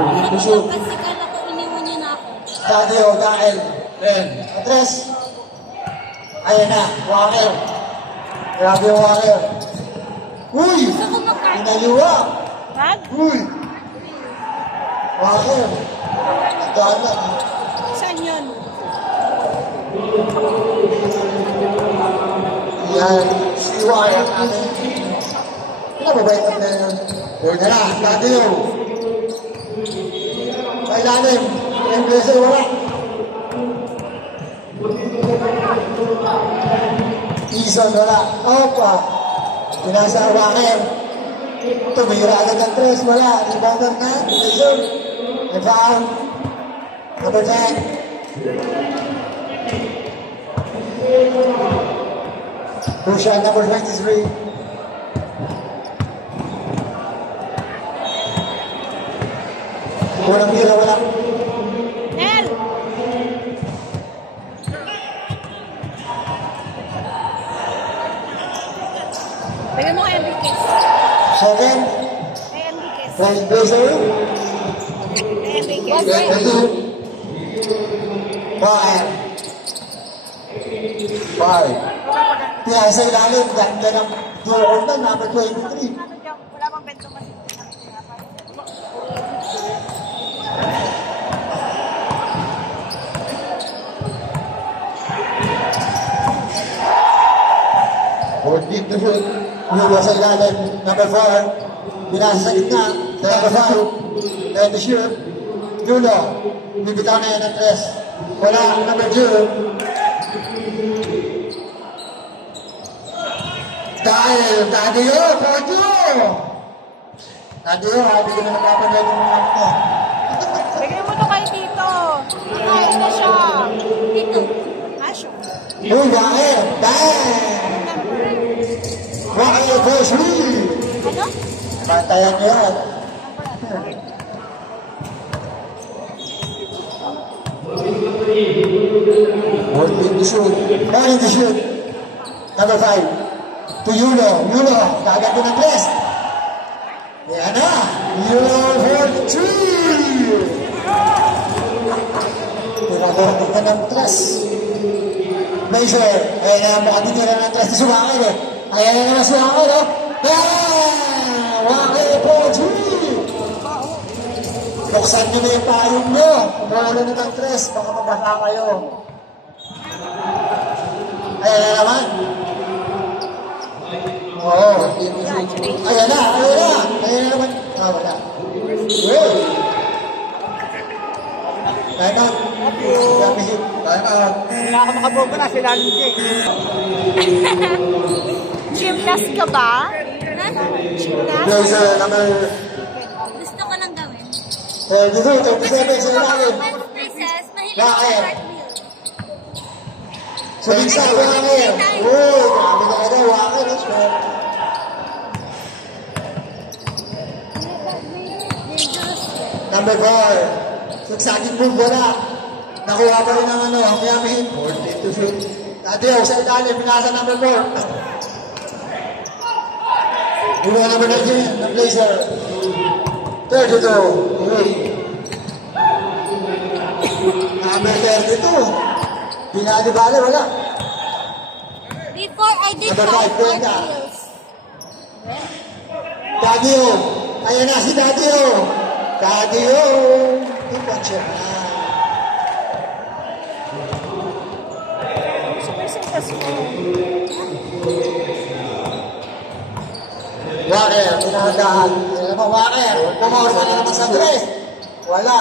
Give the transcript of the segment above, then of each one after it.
Kasi kala ko iniwan niya na ako. Dadio, dahil. Address. Ayan na, Walker. Grabe yung Walker. Uy! Pinaliwa. Uy! Walker. Dala. Saan yun? Yan. Si Walker. Ano ba ito na yun? Huwag na, Dadio. Kailalim. Yung blessing wala. Ison wala. Opa. Pinasa Walker. Tumira agad ng tres. Wala. Rebounded na. Ison. Nag-foul. Number 10. Pusha number 23. Walang tira, wala. Nel! Bigyan mo kay Enriquez. Second. Kay Enriquez. Right blazer. Kay Enriquez. Five. Five. Kaya sa ilalim, ganda ng door na, number 23. Wala bang bento mas. Deep to shoot. Yulo sa ilalim. Number 4. Binasa sa gitna. Number 5. And to shoot. Yulo. Bibitaw na yan ang 3. Wala. Number 2. Dahil. Dadio. Dadio. Dadio. Hindi ko na napapanood yung mga ito. Bigyan mo to kay Tito. Nakain na siya. Tito. Asyo. Uy, Dahil. Dahil. Walker goes lead. Ano? Bantayan niyo yan. Holding the shoot. Holding the shoot. Number 5. To Yulo. Yulo. Kagad ko ng 3. Yan na. Yulo for 3. Pinagorting ka ng 3. Blazer. Ayan na. Mukhang titira ng 3 na sumakit eh. Ayan na naman si Walker, no? Yeah! Walker for 3! Buksan nyo na yung payong nyo. Umuulan na ng 3, baka mabasa kayo. Ayan na naman. Oo. Ayan na, ayan na. Ayan na naman. Ah, wala. Good. Time out. Time out. Nakakamabogo na sila ng Jake. Gymnast ka ba? Gymnast? Blazer, number... Gusto ko lang gawin. 32, 27 sa ilalim. Princess, mahilig Walker. sa cartwheel. Sulit sa Walker. Uy, grabe na ka Walker. Number 4. Sugsaging move, wala. Nakuha pa rin ang ano, ang Miami. 40 to shoot. Dadio, sa ilalim, pinasa number 4. Ulo number 19, ng Blazer. 32. Number 32. Binali-bali, wala. Before I did Number 5, Brenda. cartwheels. Dadio. Ayan na si Dadio. Dadio. Two-puncher na. Super successful. Walker, pinahandaan. Ayan naman, Walker. Pumawar ka na naman sa 3. Wala.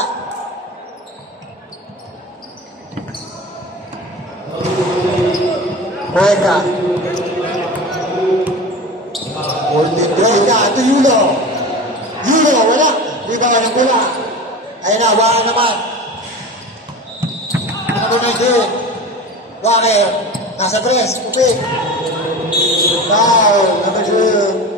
Brenda. Holding Brenda. Ito Yulo. Yulo, wala. Di ba walang bola? Ayan na, Walker naman. Number 19. Walker. Nasa 3. Upig. Foul. Number 2.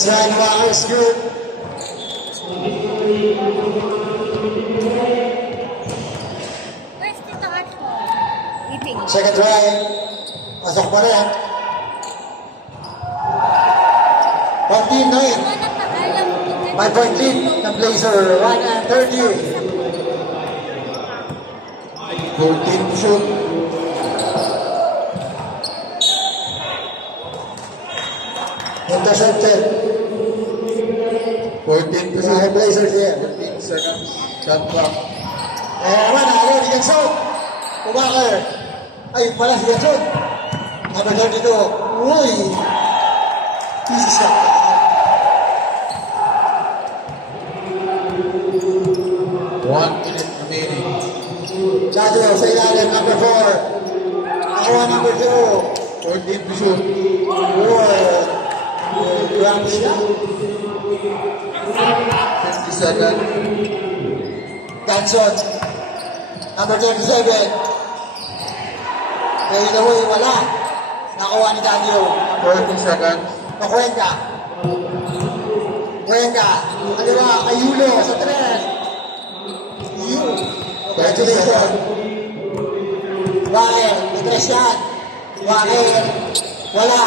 First round Walker is good. Where's Tito Arthur? Eating. Second round. Pasok pa rin. 14-9. Wala pa alam ko. 5-point lead ng Blazer. 1-30. 14 to shoot. Intercepted. 14 to Sa Blazers here. 14 seconds. Shot clock. Eh, naman, ayaw ni Ganso. Walker. Ay, pala si Ganso. Number 32. Uy! Easy shot. 1 minute remaining. Dado sa ilalim, number 4. Nakuha number 2. 14 to shoot. Grabe siya. 50 seconds. Ganson. Number 37. Kaya inahoy, wala. Nakuha ni Daniel. 40 seconds. Cuenca. Cuenca. Kaliwa, Ayulo sa 3. Congratulations. Wakil, na-3 yan. Wakil, wala.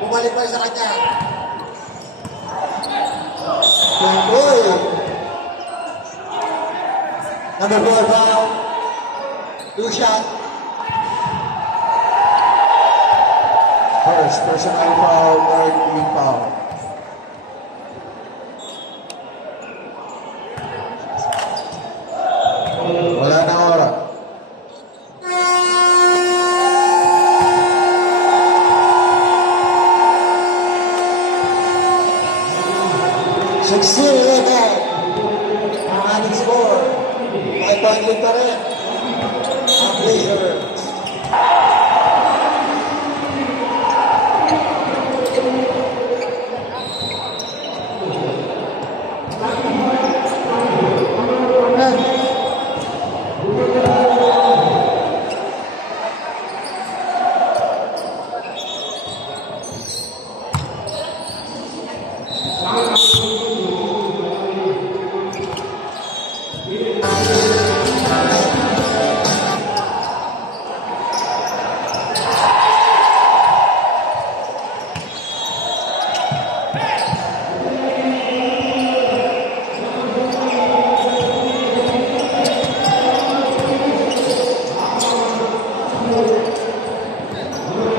Bumalik pa sa kanya. Uy! Number 4 foul. 2 shot. First personal foul, third team foul. Wala na oras. Succeed ang ating score. 5-point lead pa rin. Ang Blazers.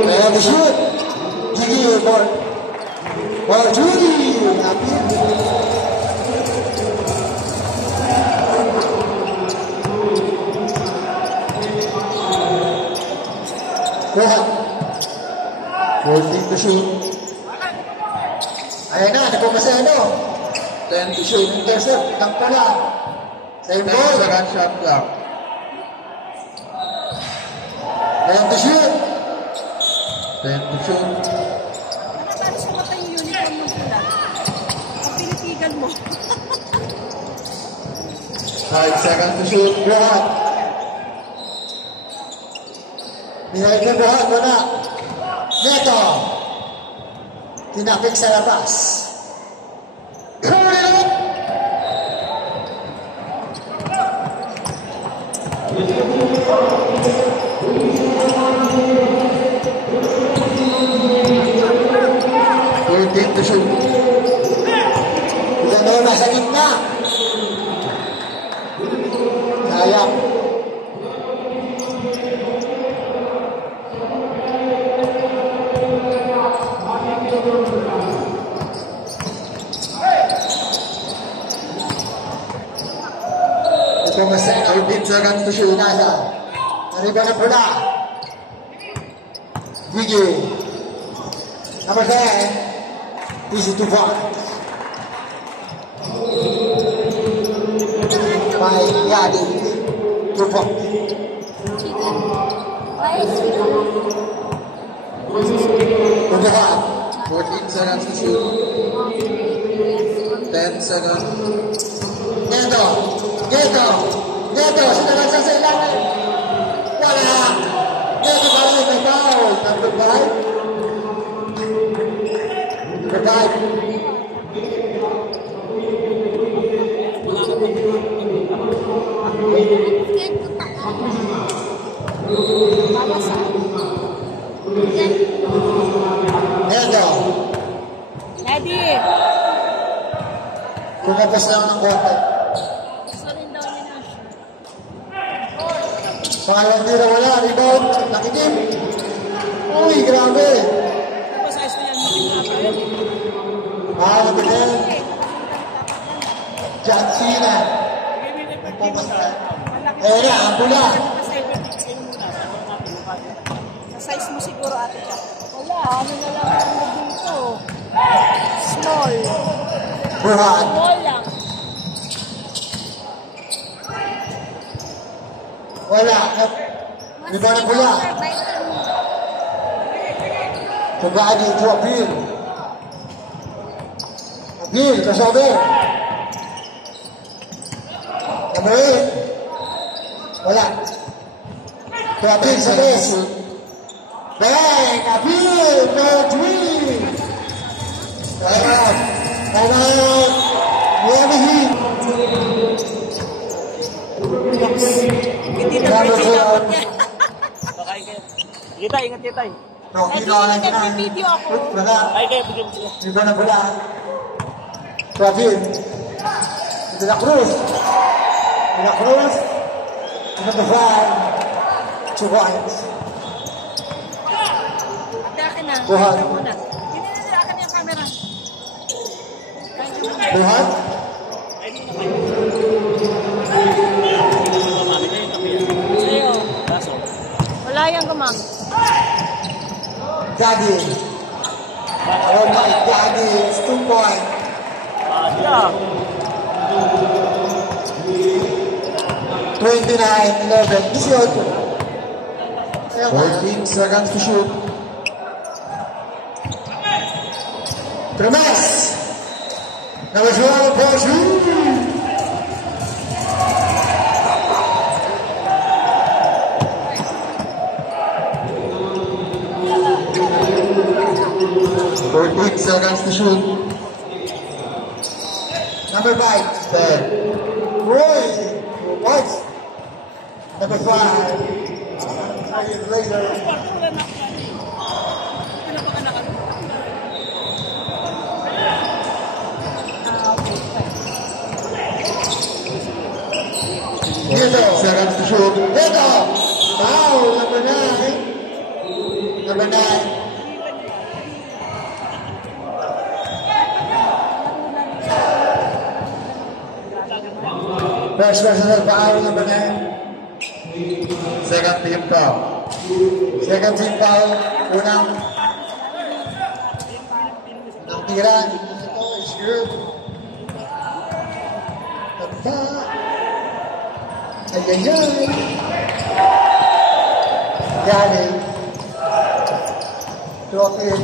Kaya the shoot. Gigi for Judy. Happy. Kuha. 14 to shoot. Ayan na, nagpapasa ano. 10 to shoot. Intercept, lang pala. Same 10 ball. seconds shot clock. Ayan to shoot. 10 to shoot. Nakatalis mo pa yung uniform ng pula. Ang pinitigan mo. 5 seconds to shoot. Buhat. Binalik ng buhat, wala. Neto. Tinapik sa labas. Curry! To shoot. Ito na nasa gitna. Sayang. Ito mas 13 seconds to shoot. nasa. Nariba na pula. Gigi. Number 10. Easy to find. By Yadi. 2 points. Chicken. Why is chicken? Number 5. 14 seconds to shoot. 10 seconds. Neto. Neto. Neto. Sinaman sa ilalim. Wala. Neto pa rin. May foul. Number 5. Number 5. Para sa... Ayan daw. Ready? Kumapos lang ng konti. Gusto rin daw ni Nash. Pangalawang tira wala. Rebound. Nakikim. Uy, grabe. Tapos ayos na yan. Meeting na tayo. Mabigyan. John Cena. Ayan na, ang pula. Sa size mo siguro ate ka. Wala, ano na lang ang dito. Small. Buhat. Small lang. Wala. Di ba na pula? Tugani to appeal. Appeal, kasabi. Number 8. Wala. To appeal sa base. Bang! Appeal! No 3! Time out! Time out! Miami Heat! Hindi na Number pwede 4. niya. Kita, ingat kita. Rocky Nolan na. Nag-video ako. Wala. Ay, kayo, bigyan mo sila. Di ba na pula? To appeal. De La Cruz. De La Cruz. Number 5. 2 points. Ate akin na. Buhat. Kain ka muna. Hindi na akin yung camera. Kain ka muna. Buhat. Sa'yo. Wala yung gumam. Daddy. Oh my daddy. It's 2 points. Yeah. 29-11. 14 seconds to shoot. Tremes. Number 12, Paul Shoot. Seconds to shoot. Number 5, 10. Roy. What? Number 5. Later. Dito. Seconds to shoot. Dito. Wow, number 9. Number 9. First personal foul, number 9. Second team foul. Second team foul. Unang tira. Ito is good. Tagpa. Ayayay. Gani. Drop in.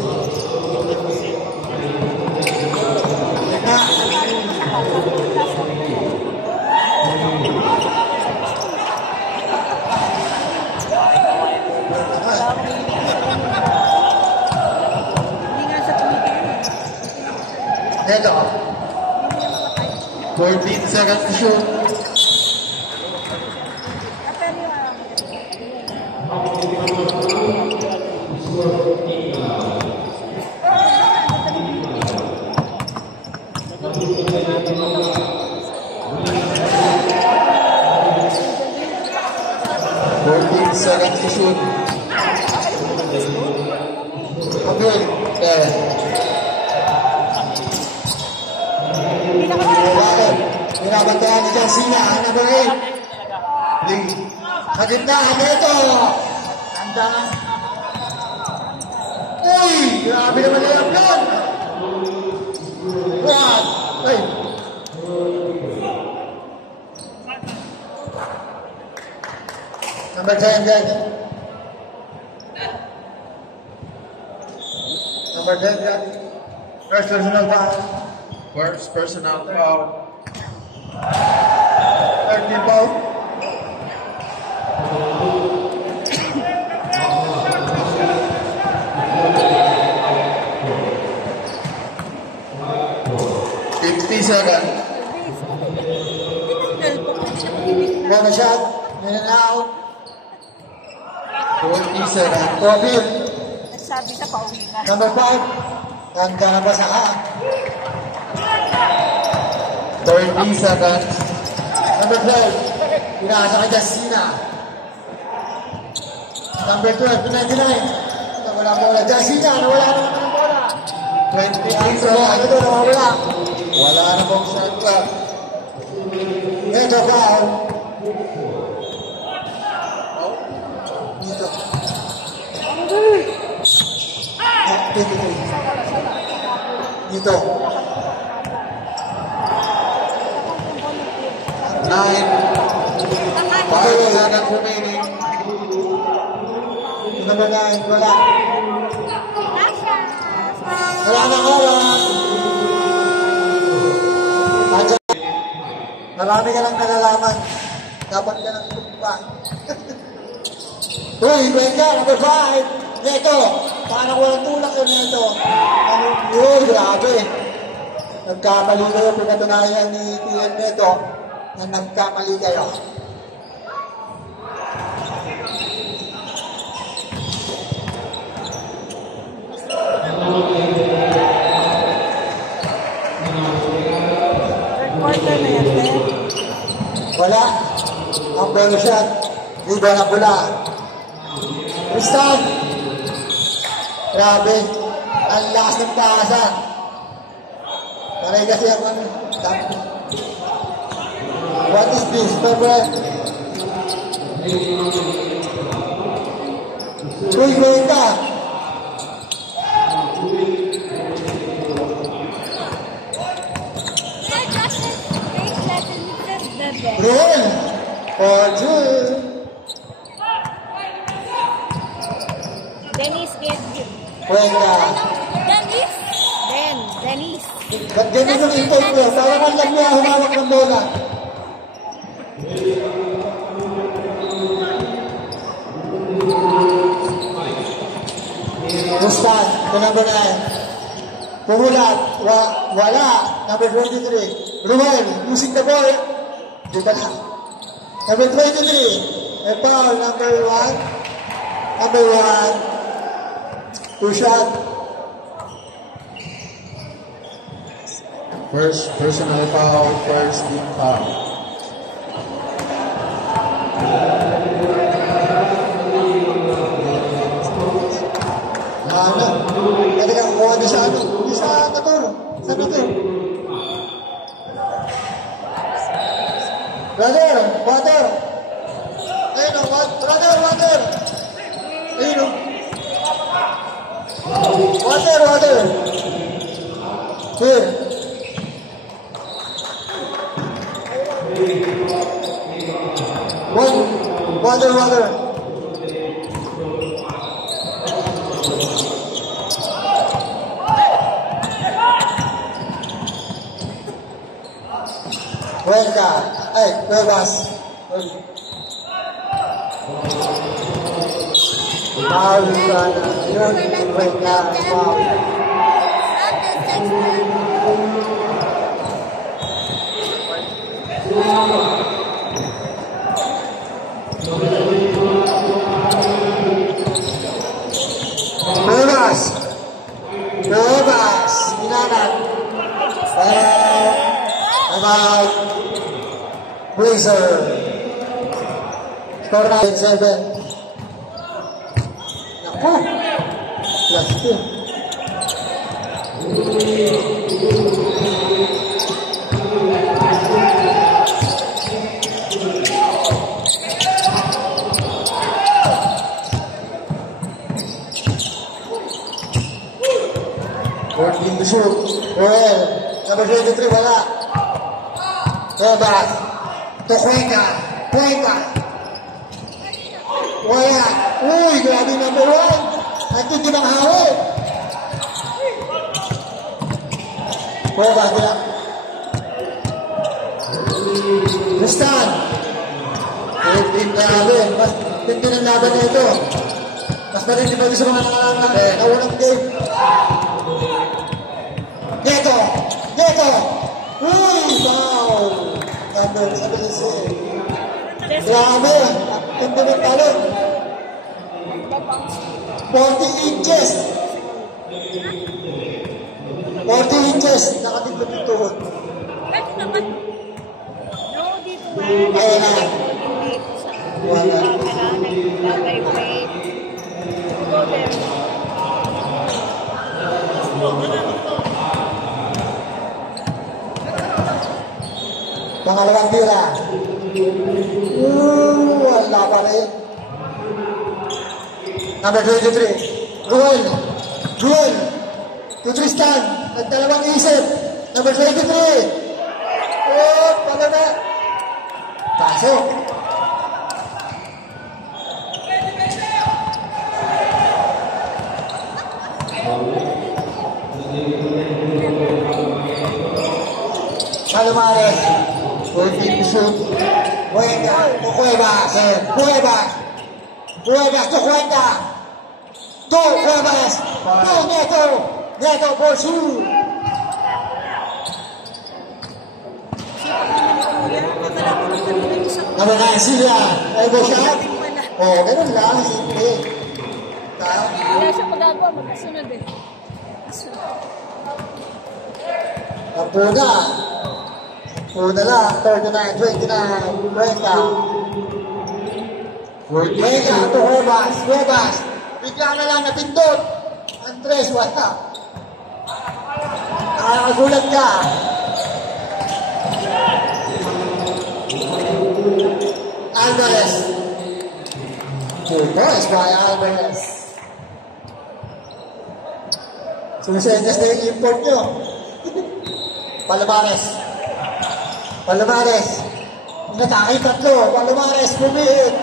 Hindi nga sa tumitin. Ito. 14 seconds to shoot. Seconds to shoot. Okay. Binabantayan ni John Cena. Number 8. Lee. Sa gitna. Ito. Tandaan. Uy! Grabe naman yung yun. What? Ay. Number 10, guys. Number 10, guys. First personal foul. First personal foul. Third team foul. Seconds. Bonus shot. In and out. 40 seconds. Tobin. Sabi sa pauwi na. Number 5. Ganda na ba sa ka? 30 seconds. Number 12. Pinasa kay Justina. Number 12, 29. Nawala bola. Justina, nawala naman ng bola. 23 Ano seconds. ito, nawawala. Wala na pong shot clock. Ito, foul. Dito. 23. Dito. 9. 5 seconds remaining. Number 9, wala. Wala na oras. Marami ka lang nalalaman. Dapat ka ng tumpa. Uy, Benga, number 5. Neto, parang walang tulak yun, Neto. Ano, yun, grabe. Nagkamali kayo, pinatunayan ni TN Neto na nagkamali kayo. Third quarter na yan, eh. Wala. Ang bonus shot. Liba na pula. Tristan. Grabe. Ang lakas ng pasa. Paray kasi ako ano. What is this? Pabret. Uy, Gwenta. Ruel. For two. Dennis, Gwenta. Dennis. Ba't ganyan ang intake ko? Parang ang lang niya humawak ng bola. Rustan, the number 9. Pumulat, wala, number 23. Ruel, using the ball. Di ba na? Number 23. A foul, number 1. Number 1. Two shot. First personal foul, first team foul. Ano? Kaya ka kukuha di sa ano? Di sa Natur. Sa Natur. Brother, water. Ayun o, brother, water. Ayun o. Water. Here. Water. Cuenca. Ay, Cuevas. Foul sana. Yun, Cuenca. Foul. Cuevas. Inanan. About Blazer. Score 9-7. Naku. Plus 2. Working to shoot. Well, number 23, wala. Cuevas. To Cuenca. Wala. Uy, grabe number 1. At hindi nang hawin. Cuevas, yan. Tristan. Grabe. Mas hindi ng laban na ito. Mas marindi pa sa mga naunang game. Neto. Uy, wow. Number 17. Grabe. Hindi ng talon. 40 inches. 40 inches. Nakatiglog yung tuhod. Pwede naman. No, dito nga. Ayun na. Dito sa Wala. Bagay weight. Go there. Pangalawang tira. Wala pa rin. Number 23. Ruel. Ruel. To Tristan. Nagdalawang isip. Number 23. Oh, pala na. Pasok. Palomares. Working to shoot. Cuenca. To Cuevas. Cuevas. Cuevas to Cuenca. To Cuevas. To Neto. Neto for shoot. Number 9, Silvia. Elbow shot. Oh, ganun lang. Simple. Wala siya magagawa. Magkasunod eh. Napuna. Puna lang. 39, 29. Cuenca. Cuenca to Cuevas. Cuevas. Bigla na lang napindot. Andres, wala. Nakakagulat ka. Alvarez. Good points by Alvarez. Sumisenyas na yung import nyo. Palomares. Palomares. Natake tatlo. Palomares bumihit.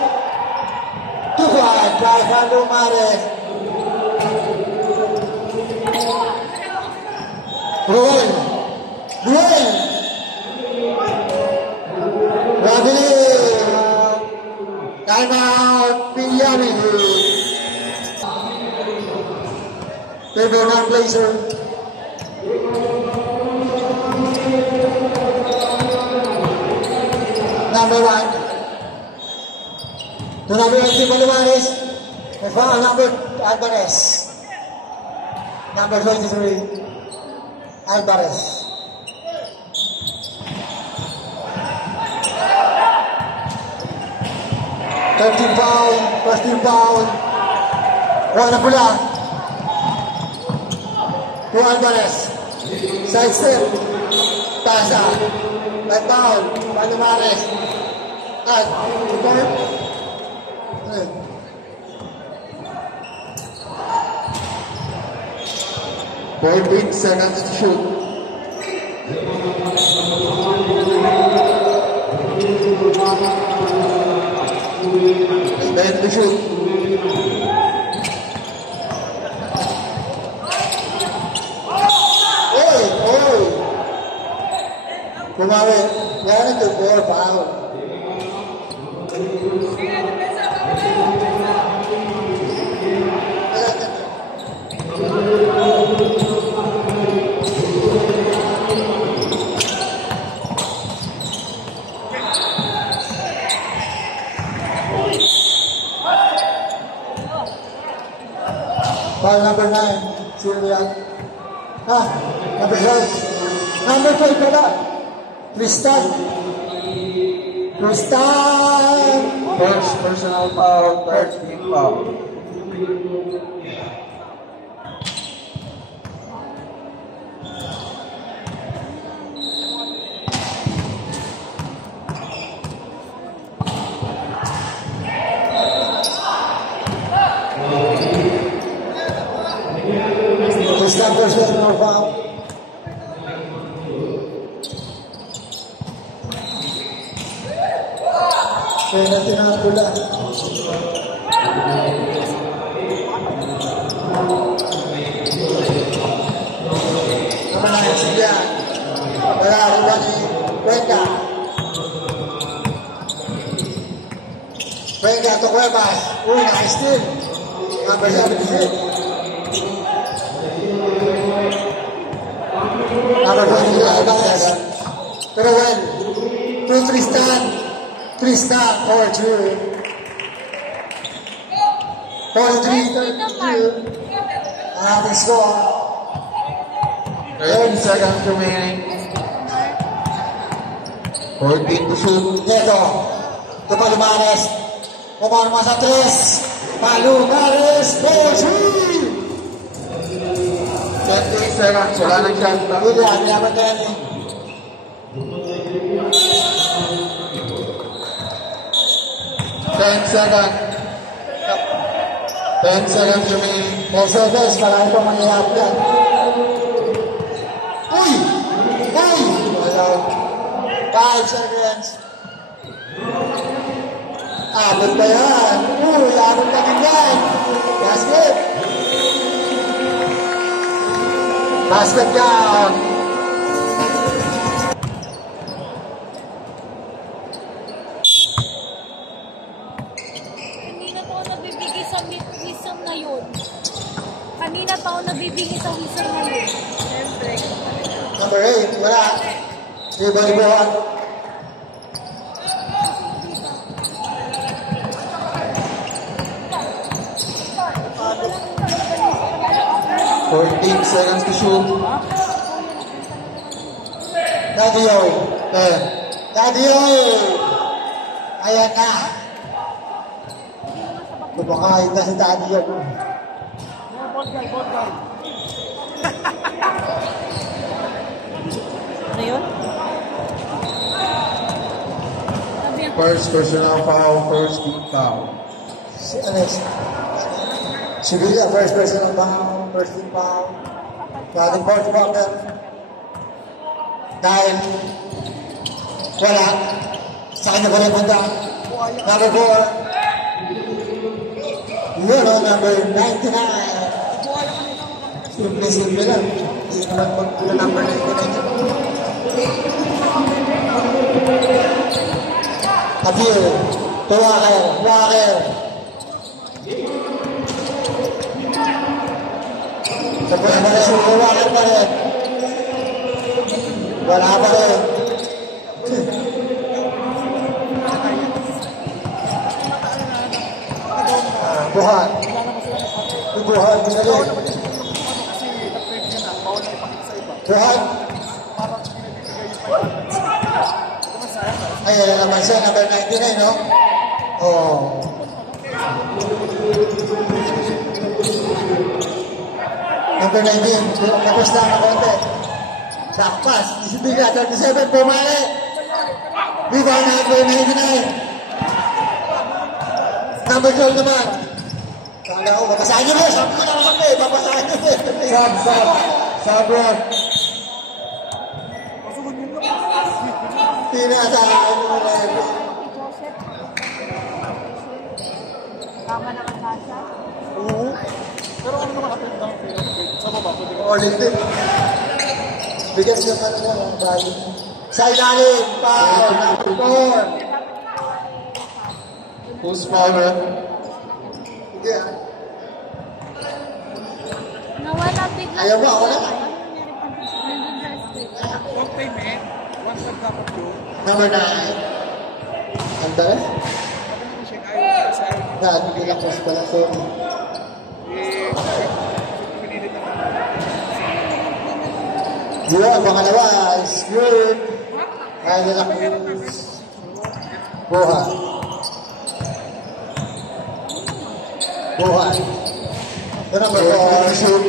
2-5 by Palomares. Ruel. Ruel. Rabili. Time out. Pinyami. Favor ng Blazer. Number 1. To number 1 si Palomares. And foul number Alvarez. Number 23. Alvarez. Third foul, first team foul. Wala na pula. To Alvarez. Side step. Tasa. Right foul. Palomares. At return. 14 seconds to shoot. Then to shoot. Kumawi. Yan ito, 4 foul. Foul number 9. Sylvia. Number 12. Number 12 pala. Tristan. Tristan. First personal foul, third team foul. Tristan first personal foul. Penalty na pula. Naman na yung Silvia. Wala, riba ni Cuenca. Cuenca to Cuevas. Naka-steal. Number 78. Number 20, Alvarez. Pero well, to Tristan. Tristan or Drew. 43-32. Ang ating score. 30 seconds remaining. 14 to shoot. Neto. Ito pa Lumares. Pumarma sa 3. Palumares. 4-3. 20 seconds. Wala nang shot clock. William, yaman Danny. 10 seconds. 10 seconds remaining. 10 seconds. Marami pa mangyayari yan. Uy! Uy! Wala. 5 seconds. Abot pa yan. Uy, abot pa din yan. Basket. Basket down. Kanina pa ako nabibigay sa wisdom na yun. Kanina pa ako nabibigay sa wisdom na yun. Number 8, wala. Ibalibuhan. Fourteen seconds to shoot. Daddy Oy. Daddy Oy. Ayan na. Kumakain na si Daddy Oy. Ano yun? First personal foul, first team foul. Si Alex. Si Villa, first person on foul, first team foul. Ating fourth quarter. Dahil wala. Sa kanya pala punta. Number 4. Yun o, number 99. Simple lang. Hindi naman magpula number 99. Appeal. Tuwaker. Walker. Sa pwede na rin. Walker pa rin. Wala pa rin. Buhan. Buhan. Buhan. Buhan. Ayan naman siya, number 99, no? Oh. Number 19, tapos na ang konti. Sakpas, Isibiga, 37, pumali. Rebound number 99. Number 12 naman. Kala ko, babasahin nyo rin. Sabi ko na naman eh, babasahin nyo rin. Sabron. Tinasahan mo rin. Tama na kasasa. Oo. Pero ano naman natin lang sa baba? Ulit din. Bigas yung ano mo, dahil. Sa ilalim, foul, number 4. Who's foul, man? Hindi ah. Nawala bigla. Ayaw mo, ako na. One time eh. One time dapat yun. Number 9. Ang dala? Ayaw sa ayaw. Yan, hindi lang kasi pala. Sorry. Pinilit naman. Yun, pangalawa, is good. Kaya nila Buhan. Buhan. Ito number 4, shoot.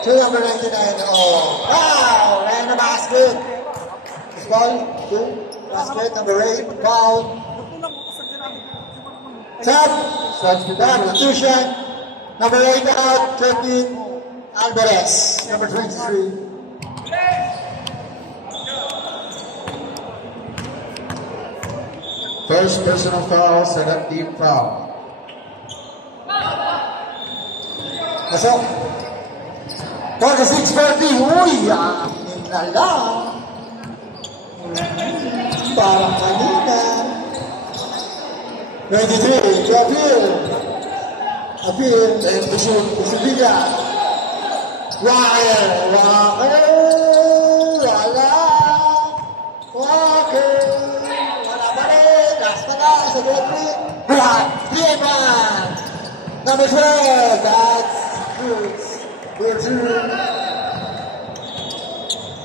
Shoot number 99. Oh, wow! Ryan na basket. This ball, good. Basket, number 8, foul. Shot. Substitution. Number 8 out, 13. Alvarez, number 23. First personal foul, second team foul. Pasok. 46-40. Uy, amin na lang. Parang kanina. 23, to appeal. Appeal, and to shoot. Isibiga. Walker. Walker. Wala. Walker. Wala pa rin. Last pa na. Sa Godfrey. Buhat. 3-man. Number 12, that's Cruz.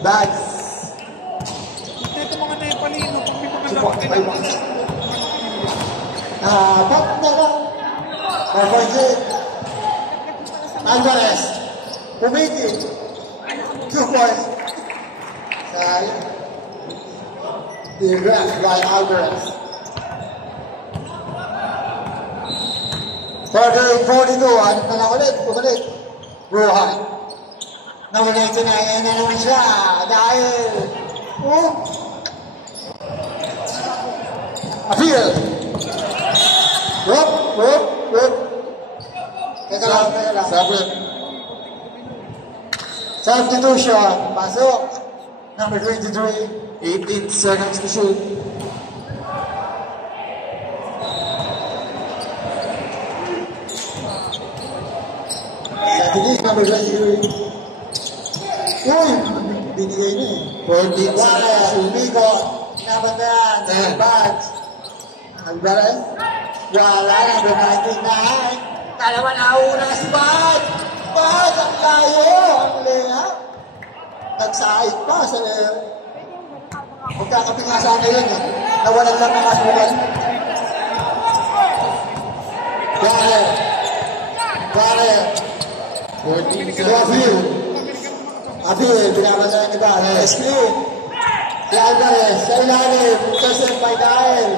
That's Ito mga Nepalino, pag may mga support. dapat Pop na lang. 4.6. Alvarez. Pumiti. 2 points. Sayang. Direct by Alvarez. 38-42. Ano na lang ulit? Bumalik. Rohan. Number 99 na naman siya. Dahil. Appeal. Whoop. Teka lang. Substitution. Pasok. Number 23. 18 seconds to shoot. Substitution number 23. Uy! Binigay niya eh. 14 seconds to shoot. Umigo. Nabandan. Bags. Alvarez. Wala. Number 99. Dalawa na una si Bag. Bag! Ang layo! Ang layo! Nagsahit pa sa layo. Magkakapinga sana yun eh. Nawalan lang ng asukan. Garrett. 14 Si seconds. Apil, binabantayan ni Bag. Screen. Si Alvarez, sa ilalim. Intercept by Dahil.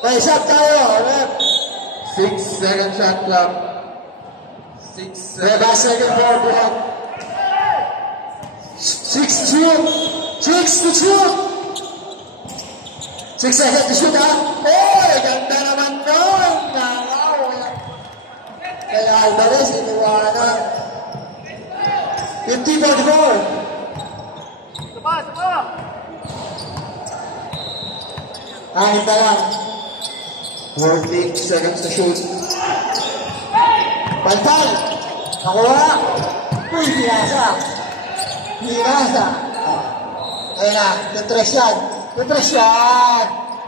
May shot tayo. Rep. 6 second shot clock. 6 Rep, seconds. second ball block. 6 shoot. 6 to shoot. 6 seconds to shoot, ha? Oy, ganda naman nun. Nakaw. Kaya Alvarez, iniwanan. 50-44. Kahit na lang. 14 seconds to shoot. Pantay. Nakuha. Uy, pinasa. Ayun na, depresyon.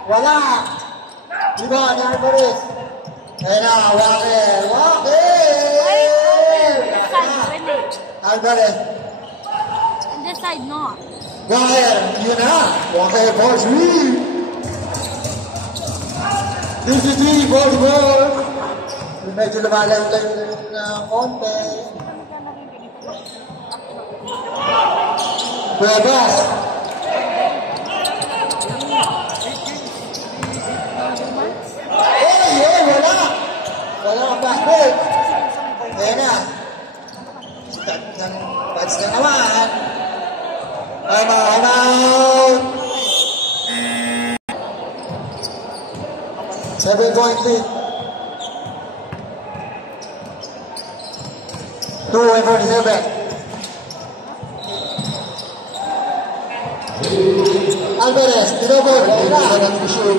Wala. Diba, ni Alvarez. Ayun na, Walker. Alvarez. On this side, not. Walker, yun na. Walker for 3. 53-44. Medyo lumalang ng konti. Cuevas. Wala. Wala ang basket. Ayan na. Start ng bats na naman. I'm out. 7-point lead. 2-47. Alvarez, tinobot. Seconds to shoot.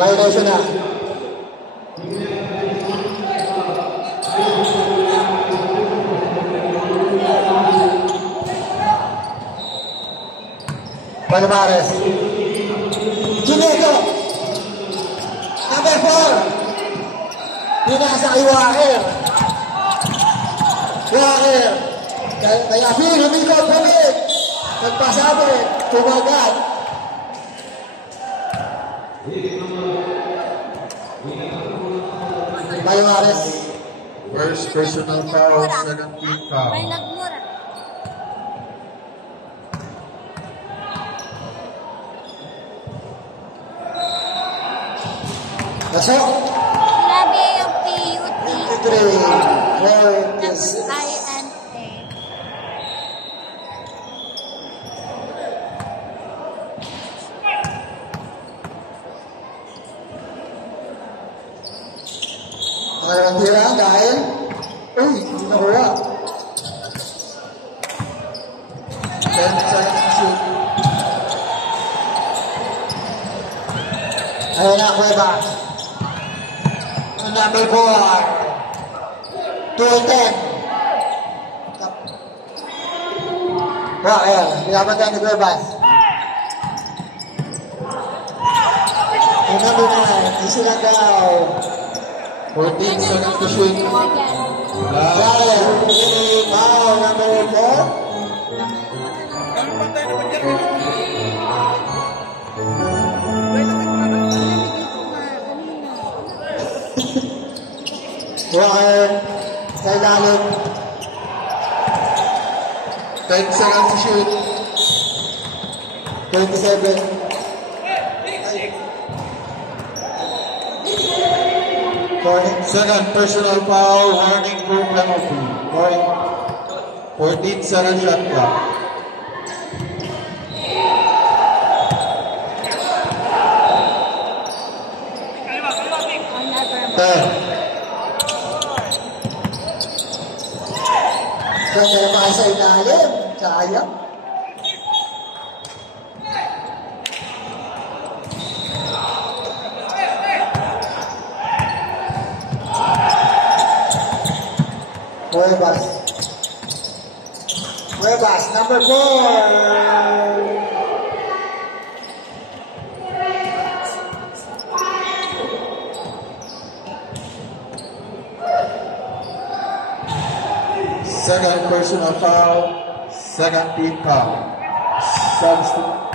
Violation na. Palomares. Gineto. Number 4. Pinasa kay Walker. Kaya humikot kami. Nagpasabi. Tumagat. Palomares. First personal foul, second team foul. May nagmura. Pasok. Sinabi yung PUT. 53. Tapos INA. Ang tira dahil hindi nakuha. 10 seconds to shoot. Ayun na, Cuevas. Number 4. 2-10. Ayun, pinapantay ni Cuevas. number 9, easy lang daw. 14 seconds to shoot. Ryan, foul number 4. Ano pantay naman dyan? Walker, sa ilalim. 10 seconds to shoot. 27. Warning. Second personal foul. Warning for penalty. Warning. 14 second shot clock. Another. 10. Ganda naman sa ilalim. Sayang. Cuevas. Cuevas, number 4. Second personal foul. Second team foul. Substitute.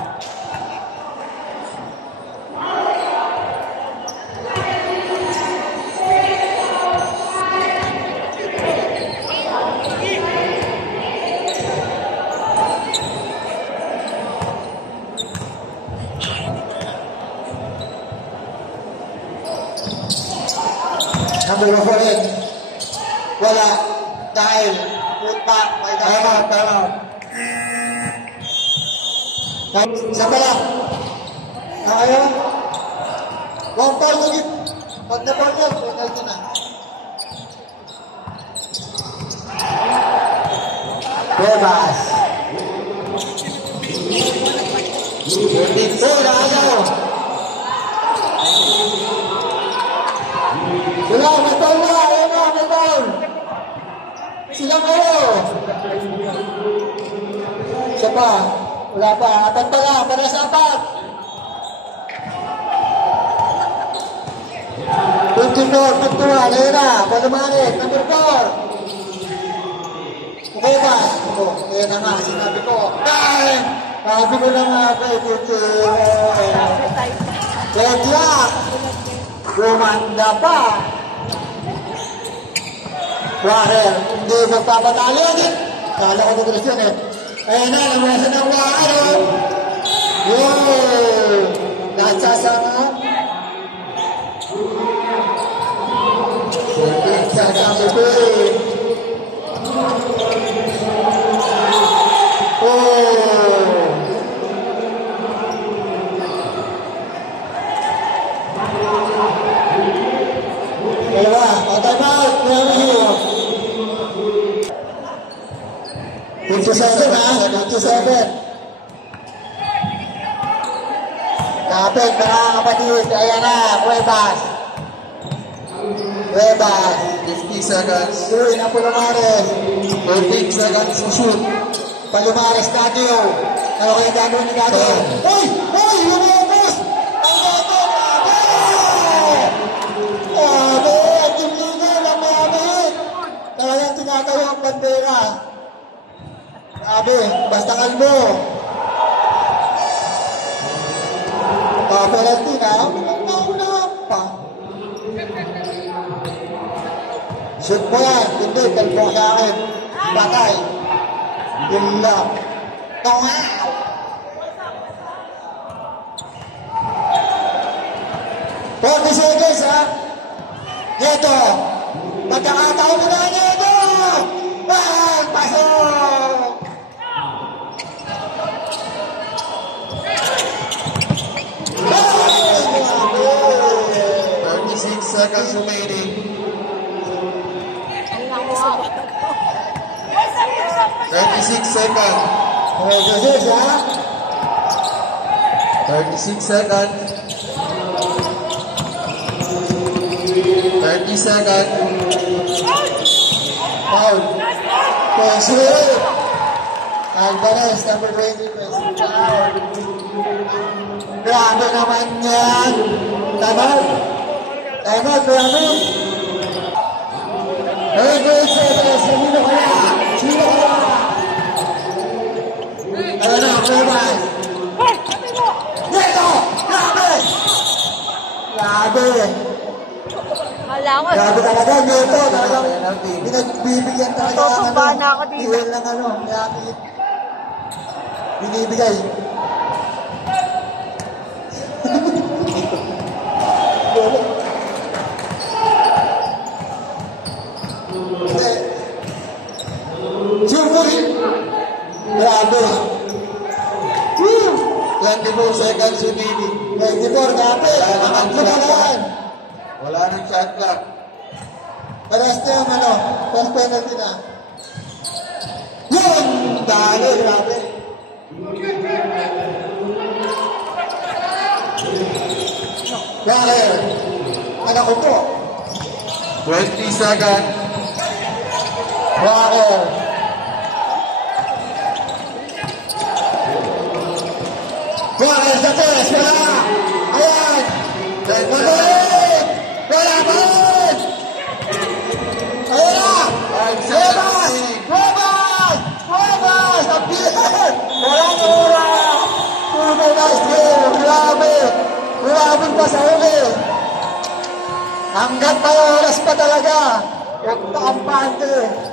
Number 4. Wala. Dahil. Puta. May dahil. Tama. Isa pa lang. Ayaw. One foul ulit. Pag na-foul yun, penalty na. Cuevas. 14 Wala, ayaw. Wala, may foul na. Ayaw na, may foul. Silang kayo. Siya pa. Wala pa. Apat pa lang. Para sa apat. 24, pagtuwa. Ayun na. Palumanik. Number 4. Okay ba? Ito. Ayun na nga. Sinabi ko. Ay! Sabi ko na nga. Kaya. Gumanda pa. Warren, hindi magpapatalo din. Kala ko na yun eh. Ayun na, nawasan ang Warren. Yun! Nagsasama. Nagsasama po eh. Oh! Dalawa, time out. 27 ha, 27. Kapit, mga kapatid. Ayan na, Cuevas. 50 seconds. Uy, na Palomares. 14 seconds to shoot. Palomares, Dadyo. Ano kayo gagawin ni Dadyo? Uy! Lumabas! Ang gato! Abe! Tingnan ang mamit! Talagang tinatawa ang bandera. Abe, basta kalmo. Penalty na. Nauna pa. Shoot mo yan. Hindi, kalmo sa akin. Patay. Yun lang. Wow! Forty seconds, ha? Neto. Magkakataon mo na, Neto! Pasok! 36 seconds remaining. 36 seconds. 36, ha? 36 seconds. 30 seconds. Foul. Pensil. Alvarez, number 20, Pensil. Foul. Grabe naman yan. Time out. Time out, Rami. Very good, Seves. Sino kaya? Sino kaya? Ano na, Kurbay? Dito! Grabe! Grabe! Malawat. Grabe talaga, Neto. Talagang pinagbibigyan talaga ang Tutumba na ako dito. fuel ng ano. Kaya binibigay. Siyempre! Grabe! 24 seconds yung Nini. 24, grabe! Wala nang shot clock. Paras na yung ano, first penalty na. Yun! Dali, grabe. Walker! Anak ko po. 20 seconds. Walker! Walker sa test! Wala! Ayan! Mabalik! Wala pa rin! Ayan na! Webas! Webas! Webas! Ang bilis! Walang ura! Puro nice game! Grabe! Grabe pa sa huli! Hanggang may oras pa talaga! Huwag pa ang pante!